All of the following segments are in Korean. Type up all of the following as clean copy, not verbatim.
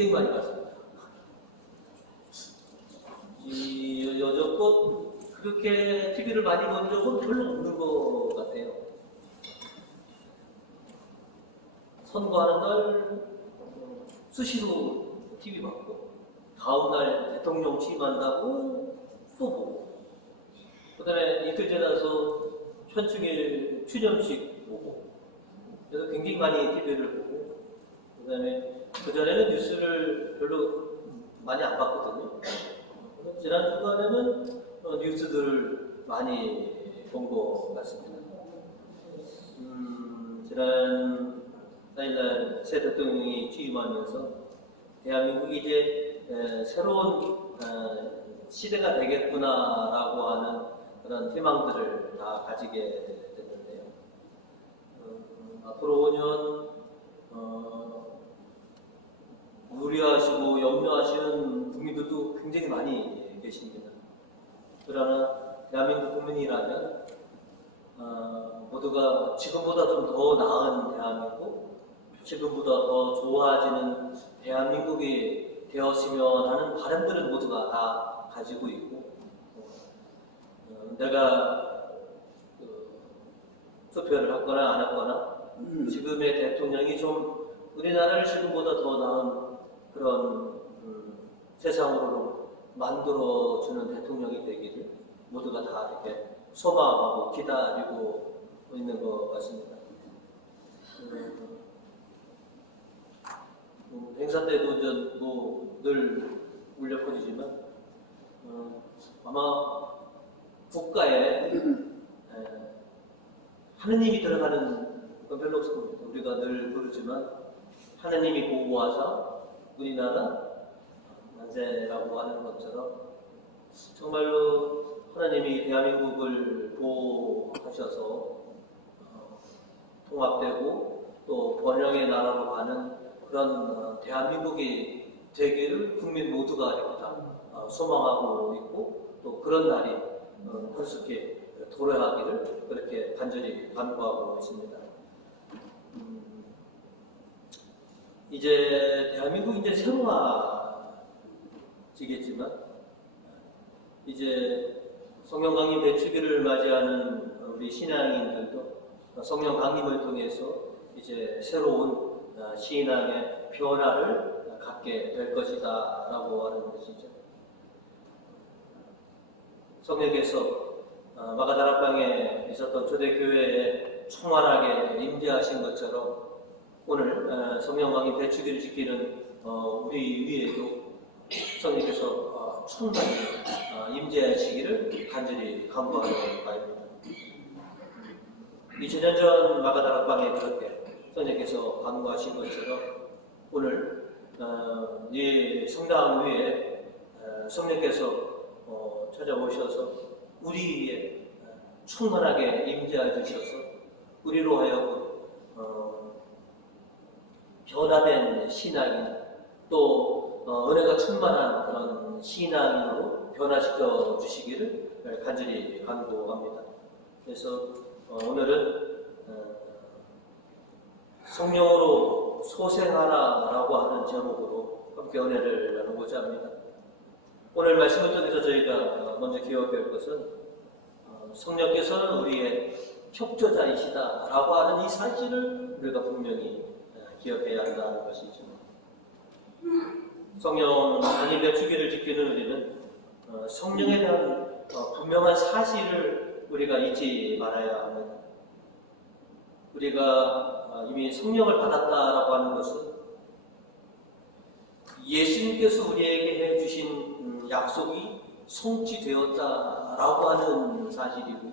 굉장히 많이 봤습니다. 여적껏 그렇게 TV를 많이 본 적은 별로 없는 것 같아요. 선거하는 날 수시로 TV 봤고, 다음날 대통령 취임한다고 또 보고, 그 다음에 이틀 지나서 현충일 추념식 보고, 그래서 굉장히 많이 TV를 보고, 그 다음에 그전에는 뉴스를 별로 많이 안 봤거든요. 지난 주간에는 뉴스들을 많이 본 것 같습니다. 지난 4일날 새 대통령이 취임하면서 대한민국이 이제 새로운 시대가 되겠구나라고 하는 그런 희망들을 다 가지게 됐는데요. 앞으로 5년 우려하시고 염려하시는 국민들도 굉장히 많이 계십니다. 그러나 대한민국 국민이라면 모두가 지금보다 좀 더 나은 대한민국, 지금보다 더 좋아지는 대한민국이 되었으면 하는 바람들은 모두가 다 가지고 있고, 내가 투표를 하거나 안 하거나 지금의 대통령이 좀 우리나라를 지금보다 더 나은 그런 세상으로 만들어주는 대통령이 되기를 모두가 다 이렇게 소망하고 기다리고 있는 것 같습니다. 행사 때도 늘 울려 퍼지지만 아마 국가에 하느님이 들어가는 건 별로 없을 겁니다. 우리가 늘 부르지만 하느님이 보호하사 우리나라 만세라고 하는 것처럼 정말로 하나님이 대한민국을 보호하셔서 통합되고 또 번영의 나라로 가는 그런 대한민국이 되기를 국민 모두가 이렇게 다 소망하고 있고, 또 그런 날이 손쉽게 도래하기를 그렇게 간절히 간구하고 있습니다. 이제 대한민국이 이제 새로워지겠지만, 이제 성령 강림 대축일을 맞이하는 우리 신앙인들도 성령 강림을 통해서 이제 새로운 신앙의 변화를 갖게 될 것이다 라고 하는 것이죠. 성령께서 마가다락방에 있었던 초대교회에 충만하게 임재하신 것처럼 오늘 성령 강림 대축일을 지키는 우리 위에도 성령께서 충만히 임재하시기를 간절히 간구하는 바입니다. 2000년 전 마가다락방에 그렇게 성령께서 간구하신 것처럼 오늘 이 성당 위에 성령께서 찾아오셔서 우리 위에 충만하게 임재해 주셔서 우리로 하여금 변화된 신앙인, 또 은혜가 충만한 그런 신앙인으로 변화시켜 주시기를 간절히 간구합니다. 그래서 오늘은 성령으로 소생하라라고 하는 제목으로 함께 은혜를 나누고자 합니다. 오늘 말씀을 통해서 저희가 먼저 기억할 것은 성령께서는 우리의 협조자이시다라고 하는 이 사실을 우리가 분명히 기억해야 한다는 것이죠. 성령 강림 대축일을 지키는 우리는 성령에 대한 분명한 사실을 우리가 잊지 말아야 합니다. 우리가 이미 성령을 받았다라고 하는 것은 예수님께서 우리에게 해주신 약속이 성취되었다라고 하는 사실이고요.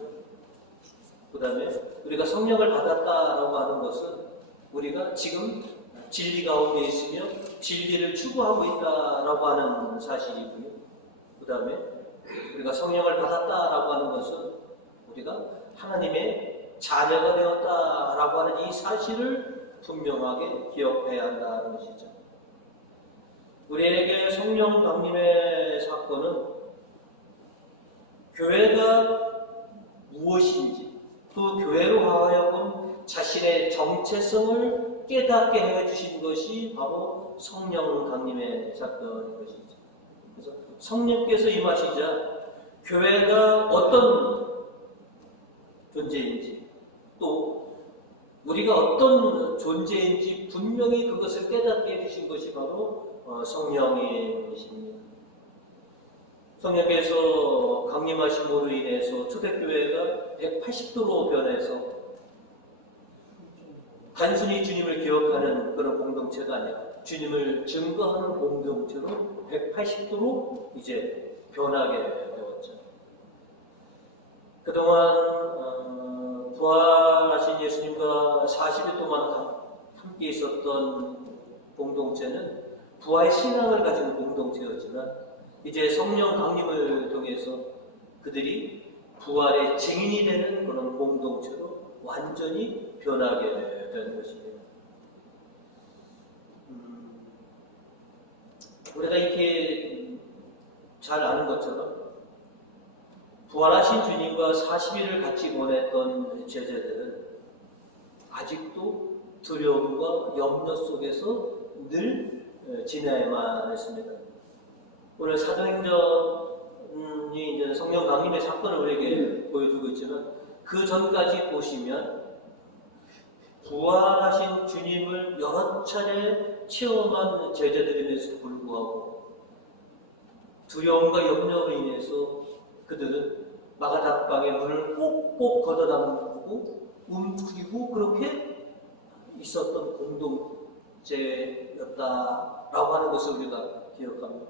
그 다음에 우리가 성령을 받았다라고 하는 것은 우리가 지금 진리 가운데 있으며 진리를 추구하고 있다라고 하는 사실이고요. 그 다음에 우리가 성령을 받았다라고 하는 것은 우리가 하나님의 자녀가 되었다라고 하는 이 사실을 분명하게 기억해야 한다는 것이죠. 우리에게 성령 강림의 사건은 교회가 무엇인지, 또 교회로 하여금 자신의 정체성을 깨닫게 해주신 것이 바로 성령 강림의 사건인 것이죠. 그래서 성령께서 임하시자 교회가 어떤 존재인지 또 우리가 어떤 존재인지 분명히 그것을 깨닫게 해주신 것이 바로 성령이십니다. 성령께서 강림하심으로 인해서 초대교회가 180도로 변해서 단순히 주님을 기억하는 그런 공동체가 아니라 주님을 증거하는 공동체로 180도로 이제 변하게 되었죠. 그동안 부활하신 예수님과 40일 동안 함께 있었던 공동체는 부활 신앙을 가진 공동체였지만 이제 성령 강림을 통해서 그들이 부활의 증인이 되는 그런 공동체로 완전히 변하게 된 것입니다. 우리가 이렇게 잘 아는 것처럼 부활하신 주님과 40일을 같이 보냈던 제자들은 아직도 두려움과 염려 속에서 늘 지내야만 했습니다. 오늘 사도행전이 이제 성령 강림의 사건을 우리에게 보여주고 있지만 그 전까지 보시면 부활하신 주님을 여러 차례 체험한 제자들임에도 불구하고 두려움과 염려로 인해서 그들은 마가닥방에 문을 꼭꼭 걷어담고 움직이고 그렇게 있었던 공동체였다라고 하는 것을 우리가 기억합니다.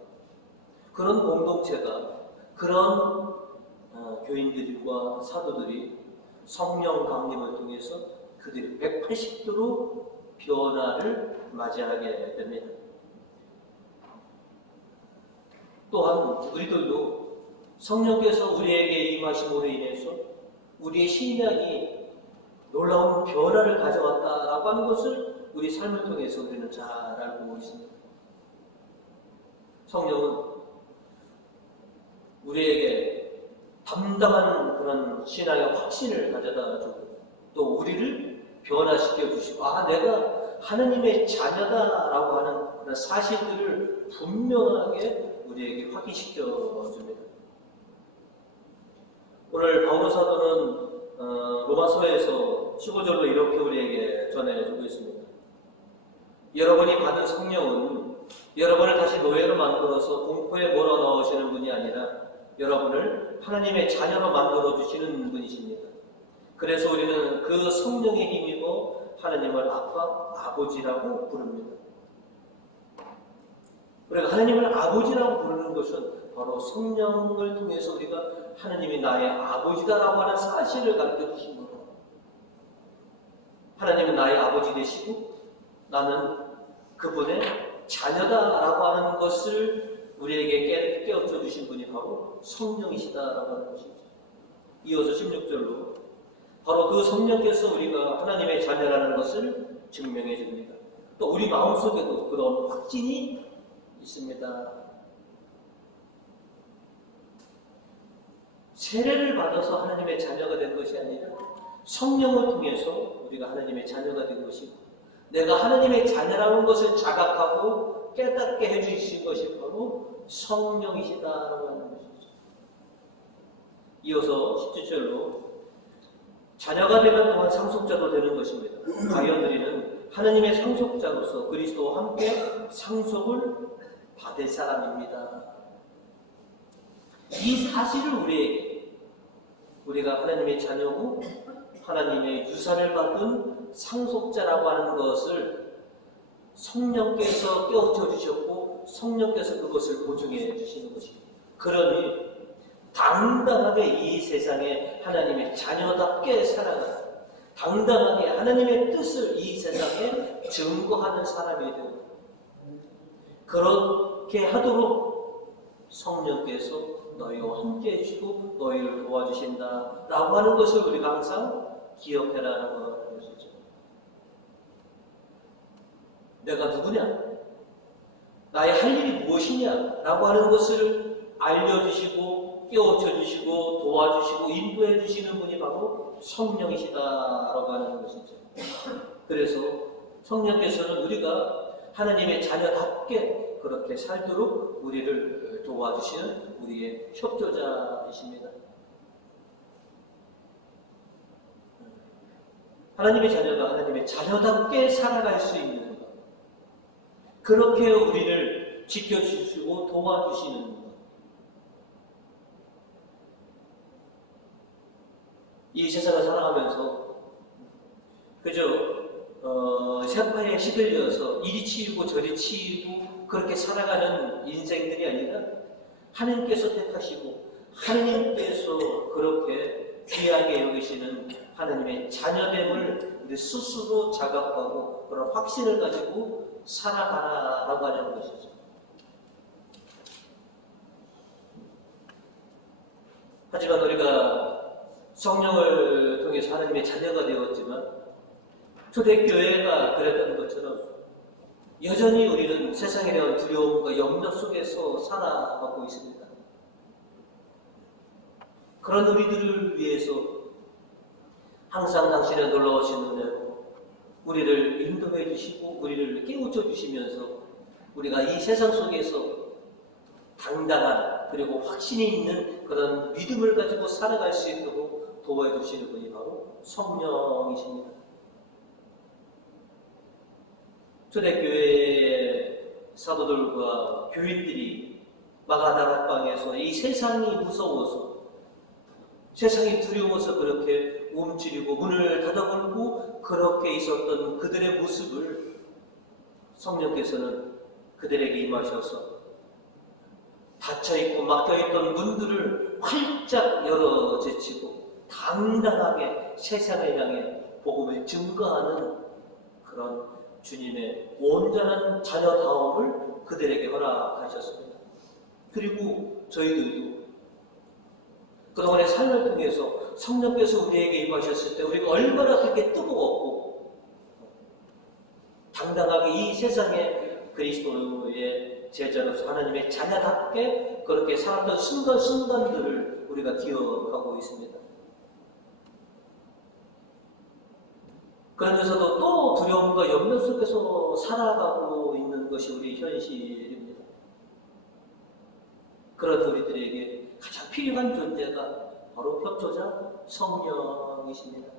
그런 공동체가 그런 교인들과 사도들이 성령 강림을 통해서 그들이 180도로 변화를 맞이하게 됩니다. 또한 우리들도 성령께서 우리에게 임하심으로 인해서 우리의 신앙이 놀라운 변화를 가져왔다라고 하는 것을 우리 삶을 통해서 우리는 잘 알고 있습니다. 성령은 우리에게 담당한 그런 신앙의 확신을 가져다 주고 또 우리를 변화시켜 주시고 내가 하느님의 자녀다라고 하는 그런 사실들을 분명하게 우리에게 확인시켜 줍니다. 오늘 바울로 사도는 로마서에서 15절로 이렇게 우리에게 전해주고 있습니다. 여러분이 받은 성령은 여러분을 다시 노예로 만들어서 공포에 몰아넣으시는 분이 아니라 여러분을 하나님의 자녀로 만들어주시는 분이십니다. 그래서 우리는 그 성령에 힘입어 하나님을 아빠, 아버지라고 부릅니다. 우리가 하나님을 아버지라고 부르는 것은 바로 성령을 통해서 우리가 하나님이 나의 아버지다라고 하는 사실을 가르쳐 주신 거예요. 하나님은 나의 아버지 되시고 나는 그분의 자녀다라고 하는 것을 우리에게 깨우쳐 주신 분이 바로 성령이시다라고 하는 것이죠. 이어서 16절로 바로 그 성령께서 우리가 하나님의 자녀라는 것을 증명해 줍니다. 또 우리 마음속에도 그런 확신이 있습니다. 세례를 받아서 하나님의 자녀가 된 것이 아니라 성령을 통해서 우리가 하나님의 자녀가 된 것이고 내가 하나님의 자녀라는 것을 자각하고 깨닫게 해주신 것이 바로 성령이시다라고 하는 것이죠. 이어서 17절로 자녀가 되면 또한 상속자도 되는 것입니다. 과연 우리는 하나님의 상속자로서 그리스도와 함께 상속을 받을 사람입니다. 이 사실을 우리가 하나님의 자녀고 하나님의 유산을 받은 상속자라고 하는 것을 성령께서 깨우쳐 주셨고 성령께서 그것을 보증해 주시는 것입니다. 그러니 당당하게 이 세상에 하나님의 자녀답게 살아가는 당당하게 하나님의 뜻을 이 세상에 증거하는 사람이 되고 그렇게 하도록 성령께서 너희와 함께 해주시고 너희를 도와주신다 라고 하는 것을 우리가 항상 기억해라라고 하는 것이죠. 내가 누구냐? 나의 할 일이 무엇이냐? 라고 하는 것을 알려주시고 깨워쳐주시고 도와주시고 인도해 주시는 분이 바로 성령이시다라고 하는 것이죠. 그래서 성령께서는 우리가 하나님의 자녀답게 그렇게 살도록 우리를 도와주시는 우리의 협조자이십니다. 하나님의 자녀가 하나님의 자녀답게 살아갈 수 있는 것, 그렇게 우리를 지켜주시고 도와주시는 것, 이 세상을 살아가면서 그저 세파에 시들려서 이리 치이고 저리 치이고 그렇게 살아가는 인생들이 아니라 하나님께서 택하시고 하나님께서 그렇게 귀하게 여기시는 하나님의 자녀됨을 우리 스스로 자각하고 그런 확신을 가지고 살아가라라고 하는 것이죠. 하지만 우리가 성령을 통해서 하나님의 자녀가 되었지만 초대교회가 그랬던 것처럼 여전히 우리는 세상에 대한 두려움과 염려 속에서 살아가고 있습니다. 그런 우리들을 위해서 항상 당신의 놀라우신 은혜로 우리를 인도해 주시고 우리를 깨우쳐 주시면서 우리가 이 세상 속에서 당당한 그리고 확신이 있는 그런 믿음을 가지고 살아갈 수 있도록 도와주시는 분이 바로 성령이십니다. 초대교회의 사도들과 교인들이 마가다락방에서 이 세상이 무서워서 세상이 두려워서 그렇게 움츠리고 문을 닫아버리고 그렇게 있었던 그들의 모습을 성령께서는 그들에게 임하셔서 닫혀있고 막혀있던 문들을 활짝 열어 제치고 당당하게 세상을 향해 복음을 증거하는 그런 주님의 온전한 자녀다움을 그들에게 허락하셨습니다. 그리고 저희들도 그동안의 삶을 통해서 성령께서 우리에게 임하셨을 때 우리가 얼마나 그렇게 뜨거웠고 당당하게 이 세상에 그리스도의 제자로서 하나님의 자녀답게 그렇게 살았던 순간순간들을 우리가 기억하고 있습니다. 그러면서도 또 두려움과 염려 속에서 살아가고 있는 것이 우리 현실입니다. 그런 우리들에게 가장 필요한 존재가 바로 협조자 성령이십니다.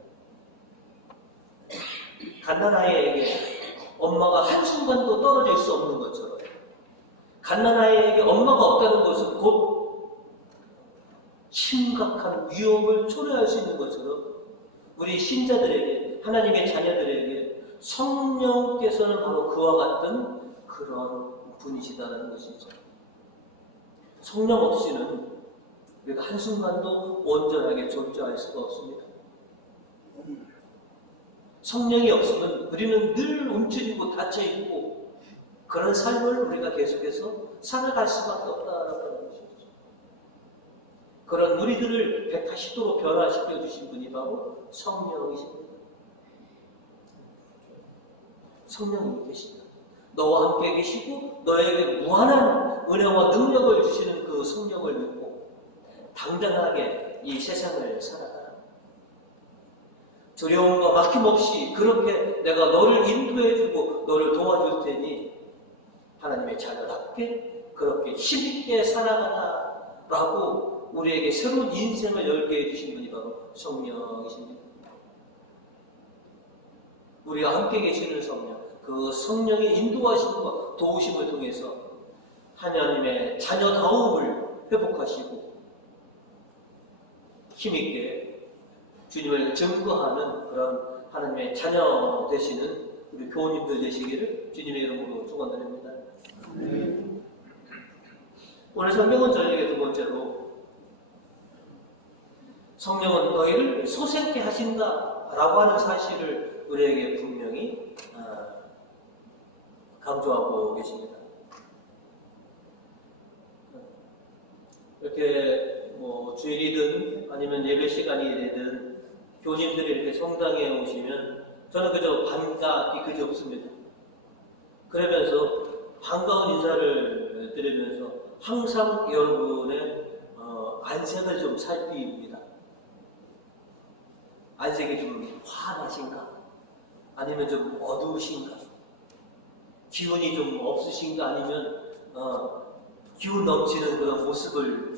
갓난아이에게 엄마가 한순간도 떨어질 수 없는 것처럼 갓난아이에게 엄마가 없다는 것은 곧 심각한 위험을 초래할 수 있는 것처럼 우리 신자들에게 하나님의 자녀들에게 성령께서는 바로 그와 같은 그런 분이시다는 것이죠. 성령 없이는 우리가 한순간도 온전하게 존재할 수가 없습니다. 성령이 없으면 우리는 늘 움츠리고 닫혀있고 그런 삶을 우리가 계속해서 살아갈 수밖에 없다는 것이죠. 그런 우리들을 180도로 변화시켜 주신 분이 바로 성령이십니다. 성령이 계시다. 너와 함께 계시고 너에게 무한한 은혜와 능력을 주시는 그 성령을 믿고 당당하게 이 세상을 살아가라. 두려움과 막힘없이 그렇게 내가 너를 인도해주고 너를 도와줄 테니 하나님의 자녀답게 그렇게 힘있게 살아가라 라고 우리에게 새로운 인생을 열게 해주신 분이 바로 성령이십니다. 우리와 함께 계시는 성령, 그 성령의 인도하심과 도우심을 통해서 하나님의 자녀다움을 회복하시고 힘있게 주님을 증거하는 그런 하나님의 자녀 되시는 우리 교우님들 되시기를 주님의 이름으로 축원드립니다. 오늘 성경은 저에게 두 번째로 성령은 너희를 소생케 하신다 라고 하는 사실을 우리에게 분명히 강조하고 계십니다. 이렇게 뭐 주일이든 아니면 예배 시간이 되든 교님들이 이렇게 성당에 오시면 저는 그저 반갑이 그저 없습니다. 그러면서 반가운 인사를 드리면서 항상 여러분의 안색을 좀 살핍니다. 안색이 좀 화나신가? 아니면 좀 어두우신가? 기운이 좀 없으신가? 아니면 기운 넘치는 그런 모습을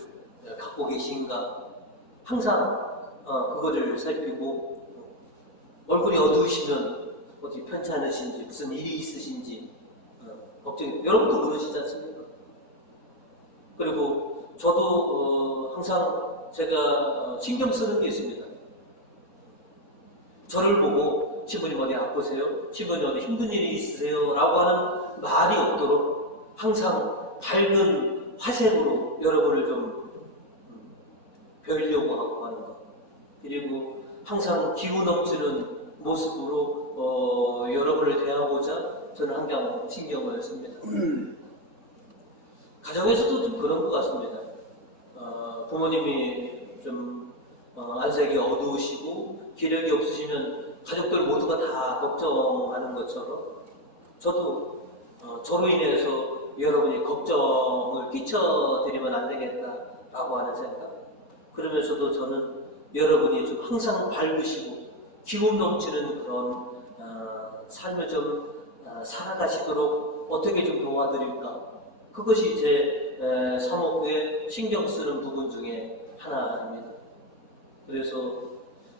갖고 계신가? 항상 그거를 살피고, 얼굴이 어두우시면 어디 편찮으신지, 무슨 일이 있으신지 걱정. 여러분도 그러시지 않습니까? 그리고 저도 항상 제가 신경 쓰는 게 있습니다. 저를 보고 시부님 어디 아프세요? 시부님 어디 힘든 일이 있으세요? 라고 하는 말이 없도록 항상 밝은 화색으로 여러분을 좀 뵈려고 하고 하는 것. 그리고 항상 기운 넘치는 모습으로 여러분을 대하고자 저는 항상 신경을 씁니다. 가정에서도 좀 그런 것 같습니다. 부모님이 좀 안색이 어두우시고 기력이 없으시면 가족들 모두가 다 걱정하는 것처럼 저도 저로 인해서 여러분이 걱정을 끼쳐드리면 안 되겠다라고 하는 생각. 그러면서도 저는 여러분이 좀 항상 밝으시고 기운 넘치는 그런 삶을 좀 살아가시도록 어떻게 좀 도와드릴까. 그것이 제 사목에 신경 쓰는 부분 중에 하나입니다. 그래서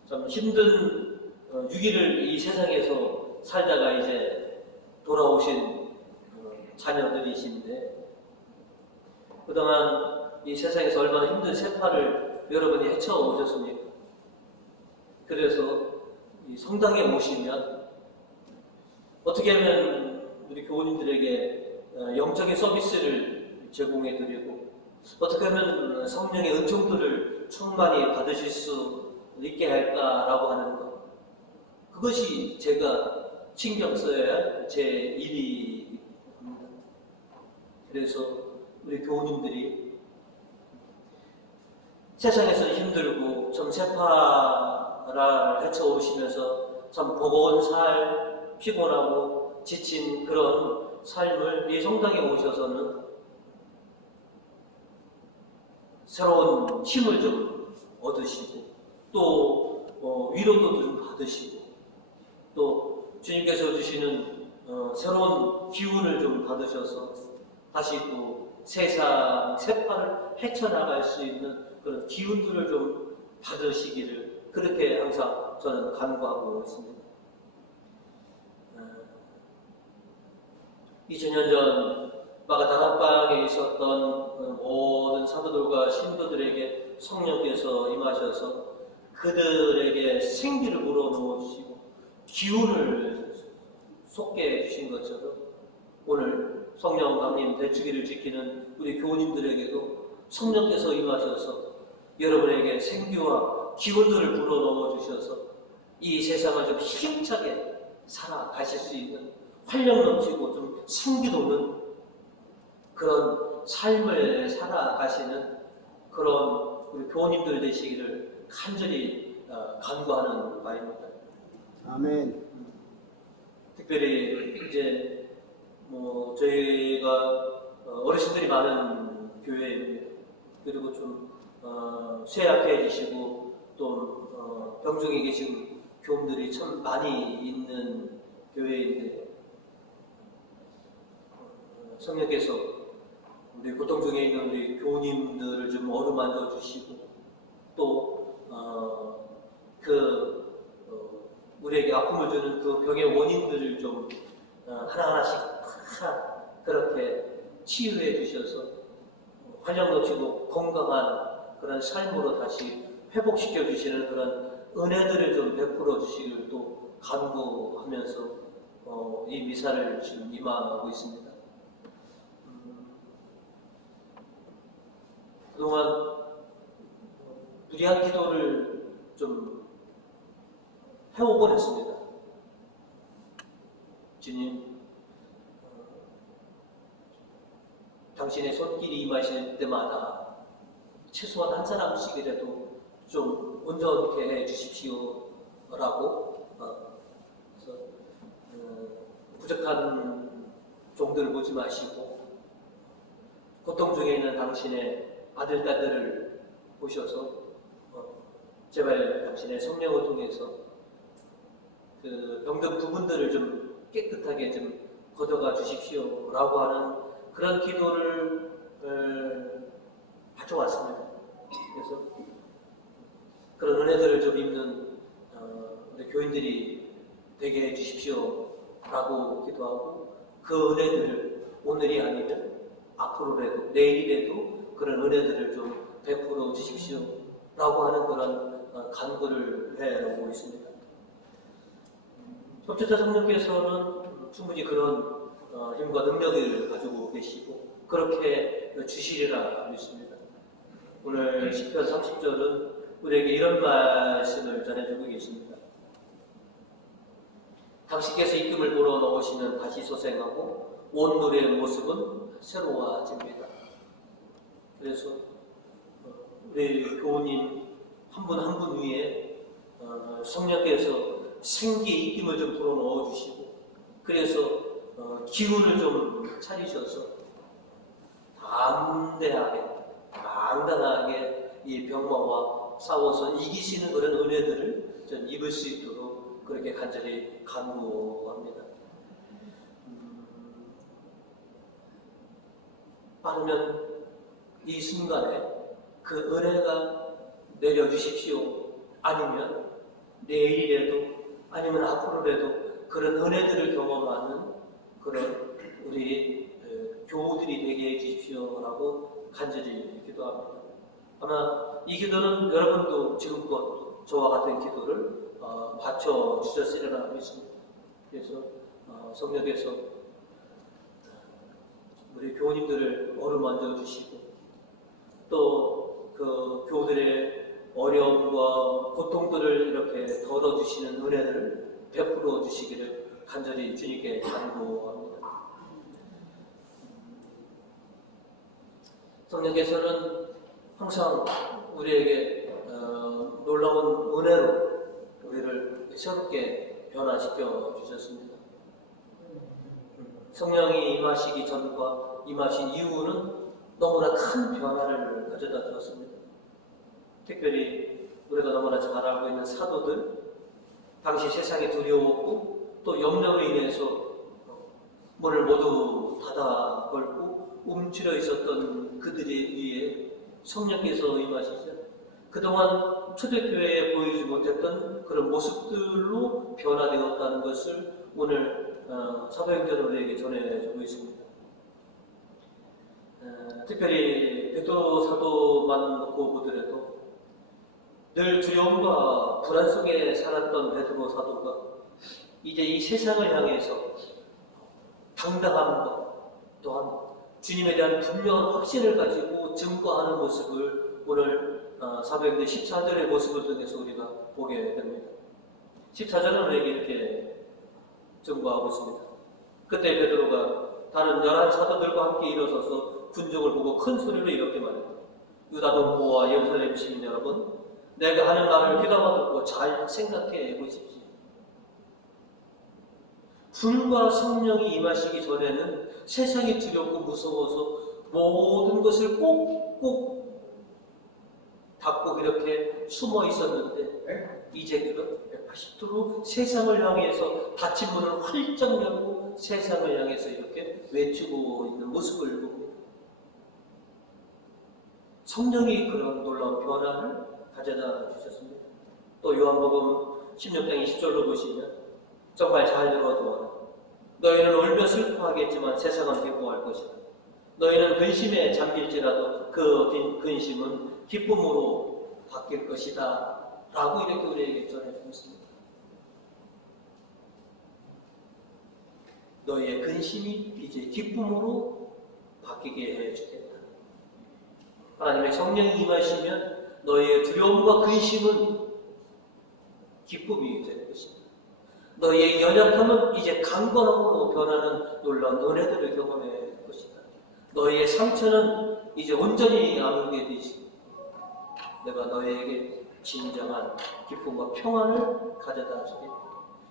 좀 힘든 6일을 이 세상에서 살다가 이제 돌아오신 자녀들이신데, 그동안 이 세상에서 얼마나 힘든 세파를 여러분이 헤쳐오셨습니까? 그래서 이 성당에 오시면 어떻게 하면 우리 교우님들에게 영적인 서비스를 제공해 드리고, 어떻게 하면 성령의 은총들을 충만히 받으실 수 있게 할까라고 하는 것. 그것이 제가 신경 써야 할 제 일입니다. 그래서 우리 교우님들이 세상에서 힘들고 좀 세파를 헤쳐오시면서 참 버거운 삶, 피곤하고 지친 그런 삶을 이 성당에 오셔서는 새로운 힘을 좀 얻으시고, 또 위로도 좀 받으시고, 또 주님께서 주시는 새로운 기운을 좀 받으셔서 다시 또 세상 세파를 헤쳐나갈 수 있는 그런 기운들을 좀 받으시기를 그렇게 항상 저는 간구하고 있습니다. 2000년 전 마가다락방에 있었던 모든 사도들과 신도들에게 성령께서 임하셔서 그들에게 생기를 불어넣으시고 기운을 솟게 해주신 것처럼 오늘 성령 강림 대축일을 지키는 우리 교우님들에게도 성령께서 임하셔서 여러분에게 생기와 기운들을 불어넣어 주셔서 이 세상을 좀 힘차게 살아가실 수 있는 활력 넘치고 좀 생기 도는 그런 삶을 살아가시는 그런 우리 교우님들 되시기를 간절히 간구하는 바입니다. 아멘. 특별히 이제 저희가 어르신들이 많은 교회입니다. 그리고 좀 쇠약해지시고 또 병중에 계신 교우들이 참 많이 있는 교회인데, 성령께서 우리 고통 중에 있는 우리 교우님들을 좀 어루만져 주시고, 또 우리에게 아픔을 주는 그 병의 원인들을 좀 하나하나씩 다 그렇게 치유해 주셔서 활력 넘치고 건강한 그런 삶으로 다시 회복시켜 주시는 그런 은혜들을 좀 베풀어 주시길 또 간구하면서 이 미사를 지금 임하고 있습니다. 그동안 무리한 기도를 좀 해오곤 했습니다. 주님, 당신의 손길이 임하실 때마다 최소한 한 사람씩이라도 좀 온전케 해 주십시오라고, 그래서 부족한 종들을 보지 마시고 고통 중에 있는 당신의 아들, 딸들을 보셔서 제발 당신의 성령을 통해서 그 병든 부분들을 좀 깨끗하게 좀 걷어가 주십시오라고 하는 그런 기도를 가져왔습니다. 그래서 그런 은혜들을 좀 입는 우리 교인들이 되게 해 주십시오라고 기도하고, 그 은혜들을 오늘이 아니면 앞으로라도 내일이라도 그런 은혜들을 좀 베풀어 주십시오라고 하는 그런 간구를 해오고 있습니다. 협조자 성령께서는 충분히 그런 힘과 능력을 가지고 계시고 그렇게 주시리라 믿습니다. 오늘 시편 30절은 우리에게 이런 말씀을 전해주고 계십니다. 당신께서 이름을 불어넣으시면 다시 소생하고 온 노래의 모습은 새로워집니다. 그래서 우리 교우님 한 분 한 분 위에 성령께서 생기 입김을 좀 불어넣어 주시고, 그래서 기운을 좀 차리셔서 담대하게 당당하게 이 병마와 싸워서 이기시는 그런 은혜들을 좀 입을 수 있도록 그렇게 간절히 간구합니다. 빠르면 이 순간에 그 은혜가 내려주십시오. 아니면 내일이라도 아니면 앞으로라도 그런 은혜들을 경험하는 그런 우리 교우들이 되게 해주십시오라고 간절히 기도합니다. 아마 이 기도는 여러분도 지금껏 저와 같은 기도를 바쳐 주셨으리라 믿습니다. 그래서 성령께서 우리 교우님들을 어루만져 주시고, 또 그 교우들의 어려움과 고통들을 이렇게 덜어주시는 은혜를 베풀어 주시기를 간절히 주님께 간구합니다. 성령께서는 항상 우리에게 놀라운 은혜로 우리를 새롭게 변화시켜 주셨습니다. 성령이 임하시기 전과 임하신 이후는 너무나 큰 변화를 가져다 주었습니다. 특별히 우리가 너무나 잘 알고 있는 사도들, 당시 세상에 두려웠고 또 염려로 인해서 문을 모두 닫아 걸고 움츠려 있었던 그들의 위에 성령께서 임하시죠. 그동안 초대교회에 보이지 못했던 그런 모습들로 변화되었다는 것을 오늘 사도행전을 우리에게 전해주고 있습니다. 특별히 베드로 사도만 놓고 보더라도 늘 두려움과 불안 속에 살았던 베드로 사도가 이제 이 세상을 향해서 당당함과 또한 주님에 대한 분명한 확신을 가지고 증거하는 모습을 오늘 사도행전 14절의 모습을 통해서 우리가 보게 됩니다. 14절은 우리에게 이렇게 증거하고 있습니다. 그때 베드로가 다른 11사도들과 함께 일어서서 군중을 보고 큰 소리로 이렇게 말했다. 유다 동부와 예루살렘 시민 여러분, 내가 하는 말을 귀담아 듣고 잘 생각해 보십시오. 불과 성령이 임하시기 전에는 세상이 두렵고 무서워서 모든 것을 꼭꼭 닫고 이렇게 숨어 있었는데, 이제 그가 180도로 세상을 향해서 닫힌 문을 활짝 열고 세상을 향해서 이렇게 외치고 있는 모습을 봅니다. 성령이 그런 놀라운 변화를 가져다 주셨습니다. 또 요한복음 16장 20절로 보시면 정말 잘 들어두어라. 너희는 울며 슬퍼하겠지만 세상은 기뻐할 것이다. 너희는 근심에 잠길지라도 그 근심은 기쁨으로 바뀔 것이다. 라고 이렇게 우리에게 전해주고 있습니다. 너희의 근심이 이제 기쁨으로 바뀌게 해주겠다. 하나님의 성령이 임하시면 너희의 두려움과 근심은 기쁨이 될 것입니다. 너희의 연약함은 이제 강건함으로 변하는 놀라운 은혜들을 경험할 것이다. 너희의 상처는 이제 온전히 아물게 되시고 내가 너희에게 진정한 기쁨과 평안을 가져다 주겠다.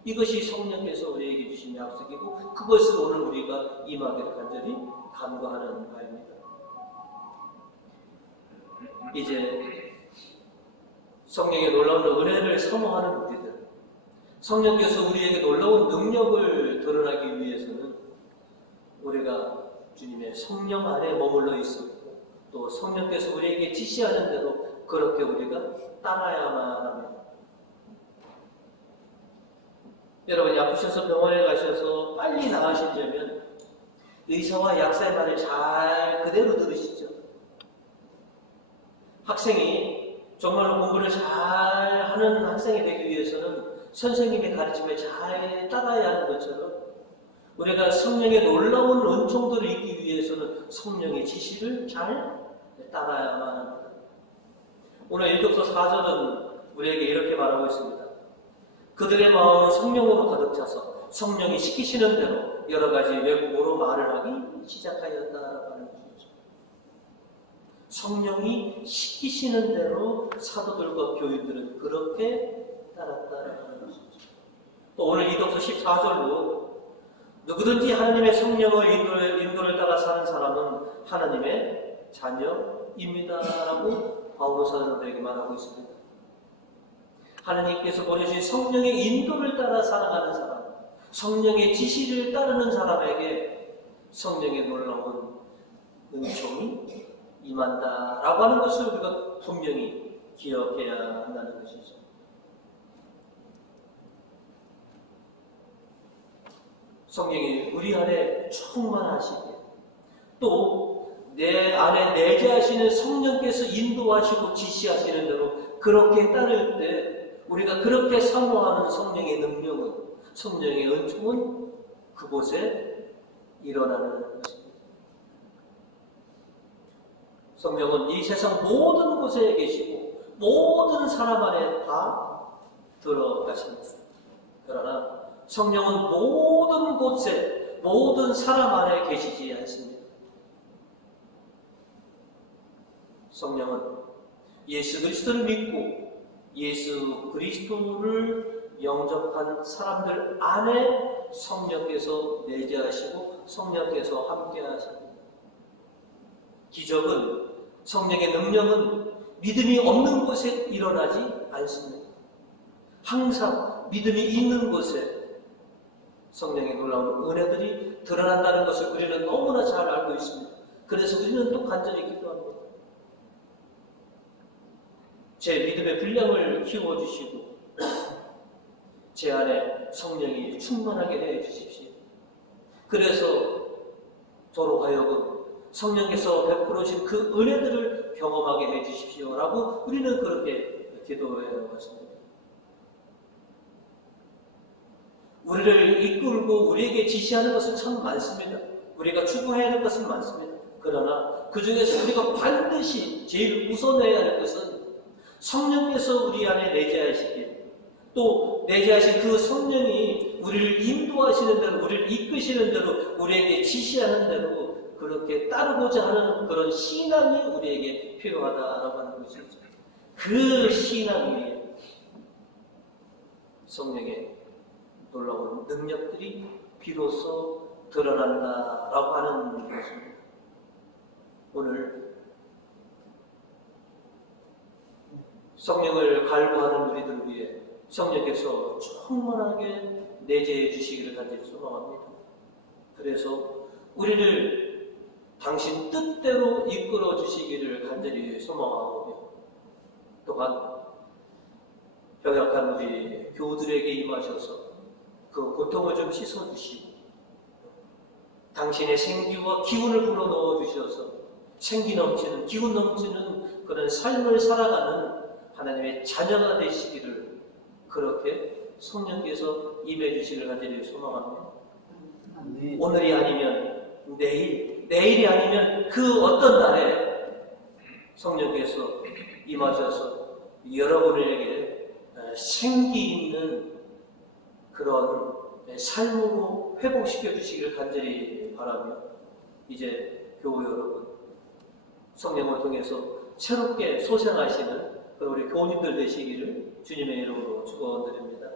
이것이 성령께서 우리에게 주신 약속이고 그것을 오늘 우리가 임하기를 간절히 간구하는 바입니다. 이제 성령의 놀라운 은혜를 사모하는 우리들, 성령께서 우리에게 놀라운 능력을 드러나기 위해서는 우리가 주님의 성령 안에 머물러 있었고 또 성령께서 우리에게 지시하는 대로 그렇게 우리가 따라야만 합니다. 여러분이 아프셔서 병원에 가셔서 빨리 나으시려면 의사와 약사의 말을 잘 그대로 들으시죠. 학생이 정말로 공부를 잘 하는 학생이 되기 위해서는 선생님의 가르침을 잘 따라야 하는 것처럼 우리가 성령의 놀라운 은총들을 잊기 위해서는 성령의 지시를 잘 따라야만 합니다. 오늘 1격서 4절은 우리에게 이렇게 말하고 있습니다. 그들의 마음은 성령으로 가득 차서 성령이 시키시는 대로 여러 가지 외국어로 말을 하기 시작하였다라고 하는 것이죠. 성령이 시키시는 대로 사도들과 교인들은 그렇게 따랐다라고 하는 것이죠. 또 오늘 2격서 14절로 누구든지 하나님의 성령의 인도를 따라 사는 사람은 하나님의 자녀입니다라고 바울로 사도들에게 말하고 있습니다. 하나님께서 보내주신 성령의 인도를 따라 살아가는 사람, 성령의 지시를 따르는 사람에게 성령의 놀라운 은총이 임한다라고 하는 것을 우리가 분명히 기억해야 한다는 것이죠. 성령이 우리 안에 충만하시게 또 내 안에 내재하시는 성령께서 인도하시고 지시하시는 대로 그렇게 따를 때 우리가 그렇게 사모하는 성령의 능력은 성령의 은총은 그곳에 일어나는 것입니다. 성령은 이 세상 모든 곳에 계시고 모든 사람 안에 다 들어가십니다. 그러나 성령은 모든 곳에 모든 사람 안에 계시지 않습니다. 성령은 예수 그리스도를 믿고 예수 그리스도를 영접한 사람들 안에 성령께서 내재하시고 성령께서 함께하십니다. 기적은 성령의 능력은 믿음이 없는 곳에 일어나지 않습니다. 항상 믿음이 있는 곳에 성령의 놀라운 은혜들이 드러난다는 것을 우리는 너무나 잘 알고 있습니다. 그래서 우리는 또 간절히 기도합니다. 제 믿음의 분량을 키워주시고 제 안에 성령이 충만하게 해주십시오. 그래서 저로 하여금 성령께서 베풀어 주신 그 은혜들을 경험하게 해주십시오 라고 우리는 그렇게 기도해 왔습니다. 우리를 이끌고 우리에게 지시하는 것은 참 많습니다. 우리가 추구해야 할 것은 많습니다. 그러나 그 중에서 우리가 반드시 제일 우선해야 할 것은 성령께서 우리 안에 내재하시길 또 내재하신 그 성령이 우리를 인도하시는 대로 우리를 이끄시는 대로 우리에게 지시하는 대로 그렇게 따르고자 하는 그런 신앙이 우리에게 필요하다라고 하는 것이죠. 그 신앙 위에 성령의 놀라운 능력들이 비로소 드러난다라고 하는 것입니다. 오늘 성령을 갈구하는 우리들 위해 성령께서 충만하게 내재해 주시기를 간절히 소망합니다. 그래서 우리를 당신 뜻대로 이끌어 주시기를 간절히 소망하고 또한 병약한 우리 교우들에게 임하셔서 그 고통을 좀 씻어주시고 당신의 생기와 기운을 불어넣어 주셔서 생기 넘치는 기운 넘치는 그런 삶을 살아가는 하나님의 자녀가 되시기를 그렇게 성령께서 임해 주시기를 간절히 소망합니다. 오늘이 아니면 내일이 아니면 그 어떤 날에 성령께서 임하셔서 여러분에게 생기 있는 그런 삶으로 회복시켜 주시기를 간절히 바라며 이제 교우 여러분 성령을 통해서 새롭게 소생하시는 우리 교우님들 되시기를 주님의 이름으로 축원드립니다.